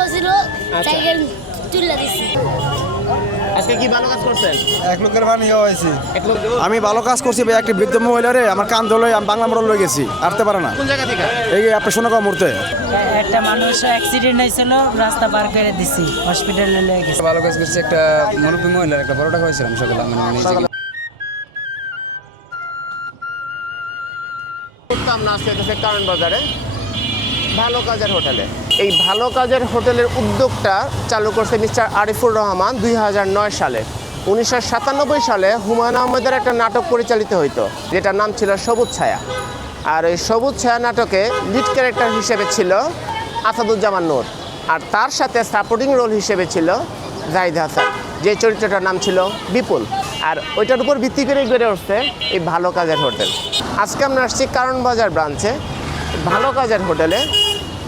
বছিল cycle তুলে দিছি। আজকে কি ভালো কাজ করছেন? এক লোকের পানি হয়েছে। আমি ভালো কাজ করছি ভাই। একটি বৃদ্ধ মহিলারে আমার কান ধরে আমি বাংলা মোড় লয়ে গেছি, আসতে পারে না। কোন জায়গা থেকে? এই আপনি শোনা মুহূর্তে একটা মানুষ অ্যাক্সিডেন্ট হয়েছিল, রাস্তা পার করে দিছি, হসপিটালে নিয়ে গেছি। ভালো কাজ করছি, একটা মুরব্বী মহিলার একটা পরোটা খাওয়াইছিলাম সকালে। আমরা আজকে এসেছি কারণ বাজারে ভালো কাজের হোটেলে। এই ভালো কাজের হোটেলের উদ্যোগটা চালু করছে মিস্টার আরিফুর রহমান 2009 সালে। 1997 সালে হুমায়ুন আহমেদের একটা নাটক পরিচালিত হইতো, যেটার নাম ছিল সবুজ ছায়া। আর এই সবুজ ছায়া নাটকে লিড ক্যারেক্টার হিসেবে ছিল আসাদুজ্জামান নূর, আর তার সাথে সাপোর্টিং রোল হিসেবে ছিল জাহিদ হাসান, যে চরিত্রটার নাম ছিল বিপুল। আর ওইটার উপর ভিত্তি করে গড়ে উঠছে এই ভালো কাজের হোটেল। আজকে আমরা আসছি কারণ বাজার ব্রাঞ্চে ভালো কাজের হোটেলে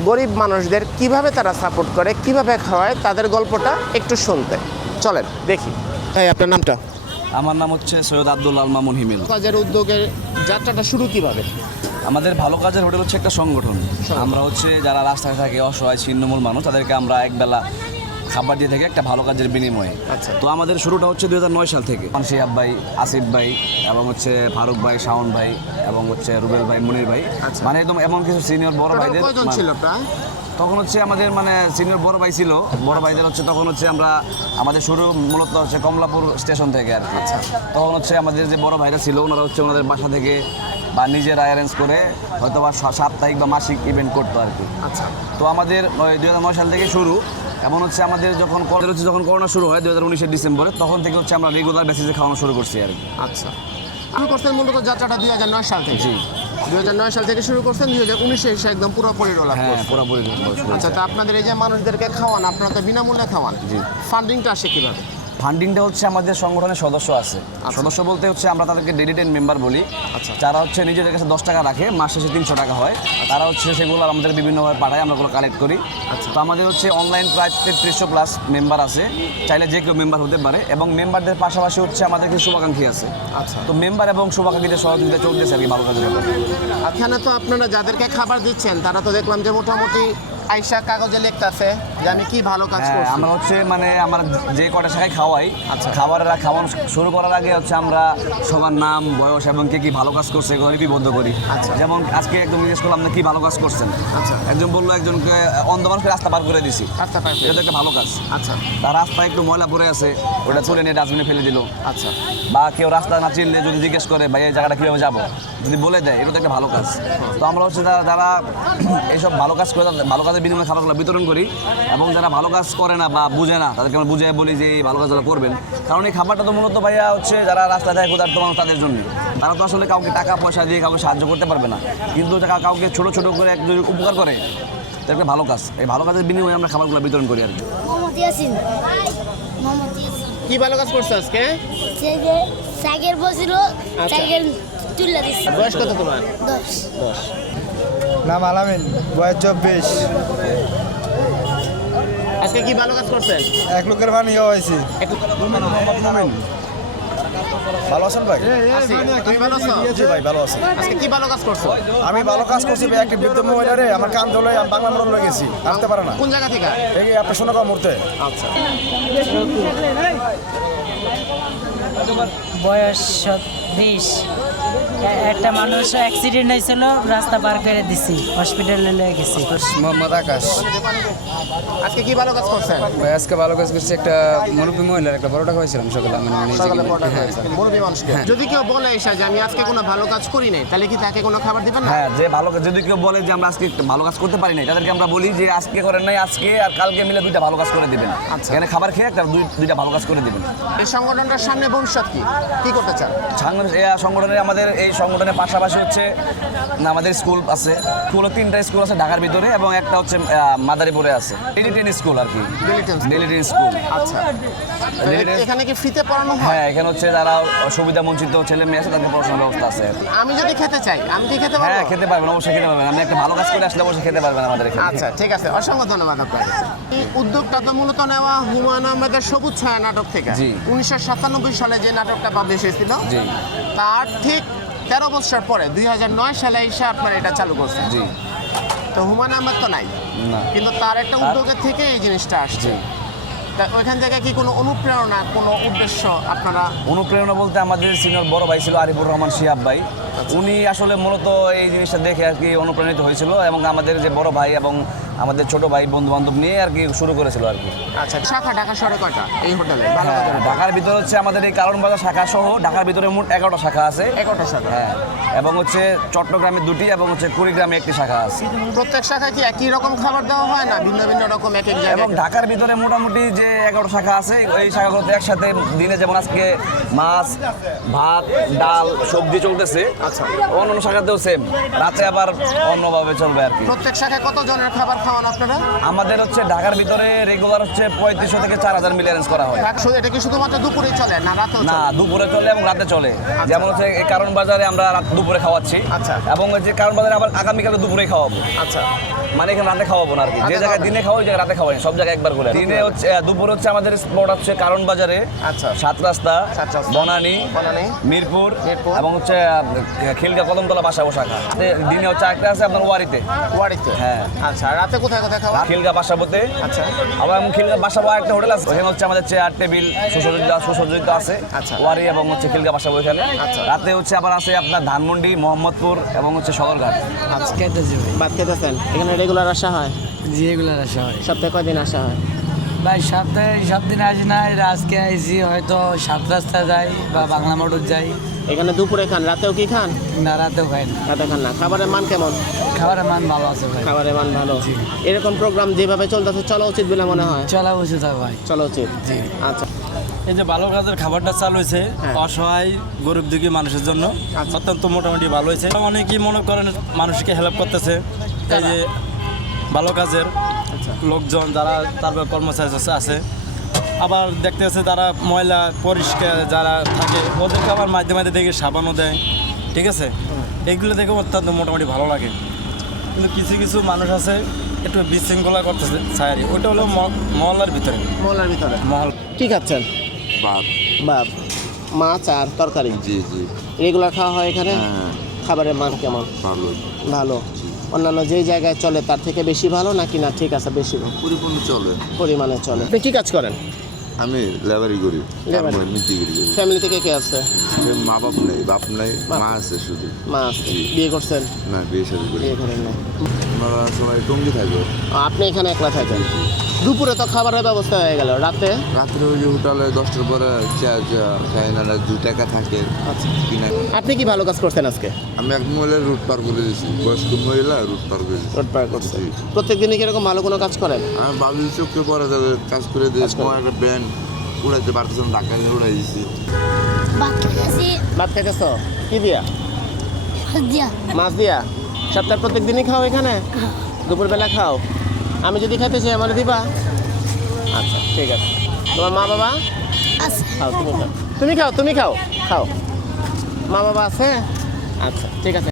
গরিব মানুষদের কিভাবে তারা সাপোর্ট করে, কিভাবে খাওয়ায়, তাদের গল্পটা একটু শুনতে চলেন দেখি। ভাই আপনার নামটা? আমার নাম হচ্ছে সৈয়দ আব্দুল আল মামুন হিমেল। কাজের উদ্যোগের যাত্রাটা শুরু কিভাবে? আমাদের ভালো কাজের হোটেল হচ্ছে একটা সংগঠন। আমরা হচ্ছে যারা রাস্তায় থাকে, অসহায় ছিন্নমূল মানুষ, তাদেরকে আমরা একবেলা খাবার দিয়ে থাকি একটা ভালো কাজের বিনিময়ে। আচ্ছা। তো আমাদের শুরুটা হচ্ছে 2009 সাল থেকে। শিহাব ভাই, আসিফ ভাই এবং হচ্ছে ফারুক ভাই, শাওন ভাই এবং হচ্ছে রুবেল ভাই, মনির ভাই, মানে একদম এমন কিছু সিনিয়র বড় ভাইদের। কয়জন ছিল প্রায়? তখন হচ্ছে আমাদের মানে সিনিয়র বড় ভাই ছিল, বড় ভাইদের হচ্ছে তখন হচ্ছে আমরা আমাদের শুরু মূলত হচ্ছে কমলাপুর স্টেশন থেকে আর কি। তখন হচ্ছে আমাদের যে বড় ভাইরা ছিল ওনারা হচ্ছে ওনাদের বাসা থেকে বা নিজেরা অ্যারেঞ্জ করে হয়তো বা সাপ্তাহিক বা মাসিক ইভেন্ট করতো আর কি। আচ্ছা। তো আমাদের 2009 সাল থেকে শুরু। এমন হচ্ছে আমাদের যখন করোনা শুরু হয় 2019 ডিসেম্বরে, তখন থেকে হচ্ছে আমরা রেগুলার বেসিসে খাওয়ানো শুরু করছি আর কি। আচ্ছা। আমি করছেন মূলত যাত্রাটা 2009 সাল থেকে। জি। 2009 সাল থেকে শুরু করছেন, 2019 এসে একদম পুরোপুরি রোল আপ হ্যাঁ, করছেন। পুরোপুরি। আচ্ছা, তো আপনাদের এই যে মানুষদেরকে খাওয়ান, আপনারা তো বিনামূল্যে খাওয়ান। জি। ফান্ডিংটা আসে কিভাবে? ফান্ডিংটা হচ্ছে আমাদের সংগঠনের সদস্য আছে। সদস্য বলতে হচ্ছে আমরা তাদেরকে ডেডিকেটেড মেম্বার বলি। আচ্ছা। যারা হচ্ছে নিজেদের কাছে 10 টাকা রাখে, মাস শেষে 300 টাকা হয়, তারা হচ্ছে সেগুলো আমাদের বিভিন্নভাবে পাঠায়, আমরা ওগুলো কালেক্ট করি। তো আমাদের হচ্ছে অনলাইন প্রায় 3300+ মেম্বার আছে, চাইলে যে কেউ মেম্বার হতে পারে। এবং মেম্বারদের পাশাপাশি হচ্ছে আমাদের কিছু শুভাকাঙ্ক্ষী আছে। আচ্ছা। তো মেম্বার এবং শুভাকাঙ্ক্ষীদের সহযোগিতা চলতেছে আর কি ভালো কাজের ব্যাপারে। এখানে তো আপনারা যাদেরকে খাবার দিচ্ছেন তারা তো দেখলাম যে মোটামুটি আইসা কাগজে লিখতেছে যে আমি কি ভালো কাজ হ্যাঁ, করছি। আমরা হচ্ছে মানে আমরা যে কটা শাখায় খাওয়াই, আচ্ছা। খাওয়ানো শুরু করার আগে হচ্ছে আমরা সবার নাম, বয়স এবং কে কি ভালো কাজ করছে এগুলো লিপিবদ্ধ করি। আচ্ছা। যেমন আজকে একদম জিজ্ঞেস করলাম আপনি কি ভালো কাজ করছেন। আচ্ছা। একজন বললো একজনকে অন্ধ মানুষকে রাস্তা পার করে দিছি, আচ্ছা, পাই। এটা তো একটা ভালো কাজ। আচ্ছা। তার রাস্তায় একটু ময়লা পড়ে আছে, ওটা তুলে নিয়ে ডাস্টবিনে ফেলে দিল। আচ্ছা। বা কেউ রাস্তা না চিনলে যদি জিজ্ঞেস করে ভাই এই জায়গাটা কীভাবে যাবো, যদি বলে দেয়, এটা তো একটা ভালো কাজ। তো আমরা হচ্ছে যারা এইসব ভালো কাজ করে ভালো কাজের বিনিময়ে খাবারগুলো বিতরণ করি। এবং যারা ভালো কাজ করে না বা বুঝে না, তাদেরকে আমরা বুঝিয়ে বলি যে এই ভালো কাজগুলো করবেন। কারণ এই খাবারটা তো মূলত ভাইয়া হচ্ছে যারা রাস্তায় যায় ক্ষুধার্ত মানুষ তাদের জন্য। তারা তো আসলে কাউকে টাকা পয়সা দিয়ে কাউকে সাহায্য করতে পারবে না, কিন্তু কাউকে ছোটো ছোটো করে যদি উপকার করে, তো একটা ভালো কাজ। এই ভালো কাজের বিনিময়ে আমরা খাবারগুলো বিতরণ করি আর কি। মোহাম্মদ ইয়াসিন। মোহাম্মদ ইয়াসিন। কি ভালো কাজ করছো আজকে? সাইকেল বছিল সাইকেল তুলে দিছি। বয়স কত তোমার? 10। নাম আলামিন, বয়স 24। আজকে কি ভালো কাজ করছেন? এক লোকের পানি হয়েছে। ভালো আছেন ভাই? আছি। তুমি ভালো আছো? জি ভাই, ভালো আছি। আজকে কি ভালো কাজ করছো? আমি ভালো কাজ করছি ভাই। একটি বৃদ্ধ মহিলারে আমার কান ধরে আমি বাংলা মোড় লয়ে গেছি, আসতে পারে না। কোন জায়গা থেকে? এই আপনি শোনা মুহূর্তে আচ্ছা। বয়স 20। একটা মানুষ অ্যাক্সিডেন্ট হয়েছিল, রাস্তা পার করে দিছি, হসপিটালে নিয়ে গেছি। মোহাম্মদ আকাশ। আজকে কি ভালো কাজ করছেন? আজকে ভালো কাজ করছি, একটা মুরব্বী মহিলার একটা পরোটা খাওয়াইছিলাম সকালে। সকালে পড়া হয়েছে মুরব্বী মানুষকে। যদি কেউ বলে এসে যে আমি আজকে কোনো ভালো কাজ করি নাই, তাহলে কি তাকে কোনো খাবার দিবেন না? হ্যাঁ, যে ভালো কাজ যদি কেউ বলে যে আমরা আজকে ভালো কাজ করতে পারি নাই, তাদেরকে আমরা বলি যে আজকে করেন নাই, আজকে আর কালকে মিলে 2টা ভালো কাজ করে দিবেন। আচ্ছা। এখানে খাবার খেয়ে একটা 2টা ভালো কাজ করে দিবেন। এই সংগঠনটার সামনে ভবিষ্যৎ কি করতে চান? সংগঠনের আমাদের এই সংগঠনের পাশাপাশি হচ্ছে আমাদের স্কুল আছে। স্কুল 3টা স্কুল আছে ঢাকার ভিতরে, এবং একটা হচ্ছে মাদারীপুরে আছে। ডেলিটেন স্কুল আর কি। ডেলিটেন স্কুল। আচ্ছা। এখানে কি ফ্রিতে পড়ানো হয়? হ্যাঁ, এখানে হচ্ছে যারা সুবিধা বঞ্চিত ছেলে মেয়ে আছে তাদের পড়াশোনার ব্যবস্থা আছে। আমি যদি খেতে চাই, আমি কি খেতে হ্যাঁ, পারবো? খেতে পারবেন, অবশ্যই খেতে পারবেন। আপনি একটা ভালো কাজ করে আসলে অবশ্যই খেতে পারবেন আমাদের এখানে। আচ্ছা, ঠিক আছে, অসংখ্য ধন্যবাদ আপনাকে। এই উদ্যোগটা তো মূলত নেওয়া হুমায়ুন আহমেদের সবুজ ছায়া নাটক থেকে। জি। 1997 সালে যে নাটকটা পাবলিশ হয়েছিল, জি। তার ঠিক 13 বছর পরে 2009 সালে এসে আপনারা এটা চালু করছেন। জি। তো হুমায়ুন আহমেদ তো নাই, না কিন্তু তার একটা উদ্যোগের থেকে এই জিনিসটা আসছে। তা ওইখান থেকে কি কোনো অনুপ্রেরণা, কোনো উদ্দেশ্য আপনারা? অনুপ্রেরণা বলতে আমাদের সিনিয়র বড় ভাই ছিল আরিফুর রহমান শিহাব ভাই, উনি আসলে মূলত এই জিনিসটা দেখে আর কি অনুপ্রাণিত হয়েছিল এবং আমাদের যে বড় ভাই এবং আমাদের ছোট ভাই বন্ধু বান্ধব নিয়ে আর কি শুরু করেছিল আর কি। আচ্ছা, শাখা ঢাকা শহরে কয়টা এই হোটেলে? ভালো হ্যাঁ, কাজের ঢাকার ভিতরে হচ্ছে আমাদের এই কারণ বাজার শাখা সহ ঢাকার ভিতরে মোট 11টা শাখা আছে। 11টা শাখা। হ্যাঁ, এবং হচ্ছে চট্টগ্রামে 2টি এবং হচ্ছে কুড়িগ্রামে 1টি শাখা আছে। প্রত্যেক শাখায় কি একই রকম খাবার দেওয়া হয় না ভিন্ন ভিন্ন রকম এক এক এবং জায়গায়? ঢাকার ভিতরে মোটামুটি যে 11টা শাখা আছে এই শাখাগুলোতে একসাথে দিনে যেমন আজকে মাছ, ভাত, ডাল, সবজি চলতেছে, আচ্ছা। অন্য শাখাতেও সেম, রাতে আবার অন্যভাবে চলবে আর কি। প্রত্যেক শাখায় কত জনের খাবার খাওয়ান আপনারা? আমাদের হচ্ছে ঢাকার ভিতরে রেগুলার হচ্ছে 3500 থেকে 4000 মিল অ্যারেঞ্জ করা হয়। এটা কি শুধুমাত্র দুপুরেই চলে না রাতেও না, চলে? দুপুরে চলে এবং রাতে চলে। যেমন হচ্ছে এই কারণ বাজারে আমরা দুপুরে খাওয়াচ্ছি, আচ্ছা। এবং ওই যে কারণ বাজারে আবার আগামীকালে দুপুরে খাওয়াবো। আচ্ছা, মানে এখানে রাতে খাওয়াবো না আর কি, যে রাতে জায়গায় খাওয়াবেন? দিনে খাওয়াই ওই জায়গায় রাতে খাওয়াই, সব জায়গায় একবার করে। দিনে হচ্ছে দুপুরে হচ্ছে আমাদের স্পট হচ্ছে কারণ বাজারে, আচ্ছা। 7 রাস্তা, সাত রাস্তা, বনানী, বনানী, মিরপুর মিরপুর, এবং হচ্ছে খিলগা কদমতলা বাসা শাখা। দিনে হচ্ছে আরেকটা আছে আপনার ওয়ারিতে। ওয়ারিতে? হ্যাঁ। আচ্ছা, রাতে কোথায় কোথায় খাওয়া? খিলগা বাসাবোতে। আচ্ছা। আবার খিলগা বাসাবো একটা হোটেল আছে, ওখানে হচ্ছে আমাদের চেয়ার টেবিল সুসজ্জিত আছে। আচ্ছা। ওয়ারি এবং হচ্ছে খিলগা বাসাবো এখানে। আচ্ছা। রাতে হচ্ছে আবার আছে আপনার ধানমন্ডি, মোহাম্মদপুর এবং হচ্ছে সদরঘাট। আচ্ছা, খেতেছি ভাই, ভাত খেতেছেন? এখানে রেগুলার আসা হয়? যেগুলো আসা হয় সপ্তাহে কয়দিন আসা হয়? ভাই, সপ্তাহে সব দিন আসি না, এর আজকে আইসি, হয়তো 7 রাস্তা যাই বা বাংলা মোটর যাই। এখানে দুপুরে খান, রাতেও কি খান? না, রাতেও খাই না। রাতে খান না। খাবারের মান কেমন? খাবারের মান ভালো আছে ভাই, খাবারের মান ভালো। এরকম প্রোগ্রাম যেভাবে চলতেছে চলা উচিত বলে মনে হয়? চলা উচিত হয় ভাই। চলা উচিত। জি। আচ্ছা, এই যে ভালো কাজের খাবারটা চালু হয়েছে হ্যাঁ। অসহায় গরিব দুঃখী মানুষের জন্য, আচ্ছা। অত্যন্ত মোটামুটি ভালো হয়েছে। অনেকেই মনে করেন মানুষকে হেল্প করতেছে, এই যে ভালো কাজের লোকজন যারা, তারপর কর্মচারী আছে, আবার দেখতে আছে তারা ময়লা পরিষ্কার যারা থাকে ওদেরকে আবার মাঝে মাঝে দেখে সাবানও দেয়, ঠিক আছে। এগুলো দেখে অত্যন্ত মোটামুটি ভালো লাগে। কিন্তু কিছু কিছু মানুষ আছে একটু বিশৃঙ্খলা করতেছে ছায়ারি, ওইটা হলো মহল্লার ভিতরে। মোল্লার ভিতরে মহল কি খাচ্ছেন? ভাত। ভাত, মাছ আর তরকারি। জি জি, রেগুলার খাওয়া হয় এখানে? হ্যাঁ খাবারের মান কেমন? ভালো, ভালো। অন্যান্য যেই জায়গায় চলে তার থেকে বেশি ভালো নাকি না ঠিক আছে? বেশি ভালো, পরিপূর্ণ চলে। পরিমাণে চলে। আপনি কি কাজ করেন? আমি লেবারি করি, লেবারি। মিস্ত্রি করি। ফ্যামিলি থেকে কে আছে? মা বাপ নেই, বাপ নেই, মা আছে শুধু। মা আছে। বিয়ে করছেন? না, বিয়ে শাদী করি। বিয়ে করেন না। আমরা সবাই টঙ্গি থাকবো। আপনি এখানে একলা থাকেন? দুপুরে তো খাবারের ব্যবস্থা হয়ে গেল, রাতে? রাত্রে ওই যে হোটেলে 10টার পরে খাই না, 2 টাকা থাকে আচ্ছা। কিনা। আপনি কি ভালো কাজ করছেন আজকে? আমি এক মহিলার রুট পার করে দিয়েছি, বয়স্ক মহিলা রুট পার করে দিয়েছি। রোড পার করছেন? জি। প্রত্যেক দিনই কিরকম ভালো কোনো কাজ করেন? আমি বাবুল চোখকে পরে কাজ করে দিয়েছি, করেন। একটা ব্যান্ড উড়াইতে পারতেছেন, ঢাকা উড়াই দিয়েছি। ভাত খেতেছি ভাত খাইতেছ? কি দিয়া? দিয়া মাছ দিয়া? সপ্তাহে প্রত্যেক দিনই খাও এখানে? দুপুরবেলা খাও? আমি যদি খাইতে চাই আমার দিবা? আচ্ছা, ঠিক আছে। তোমার মা বাবা? আছে। খাও, তুমি খাও, তুমি খাও, তুমি খাও, খাও। মা বাবা আছে? আচ্ছা, ঠিক আছে।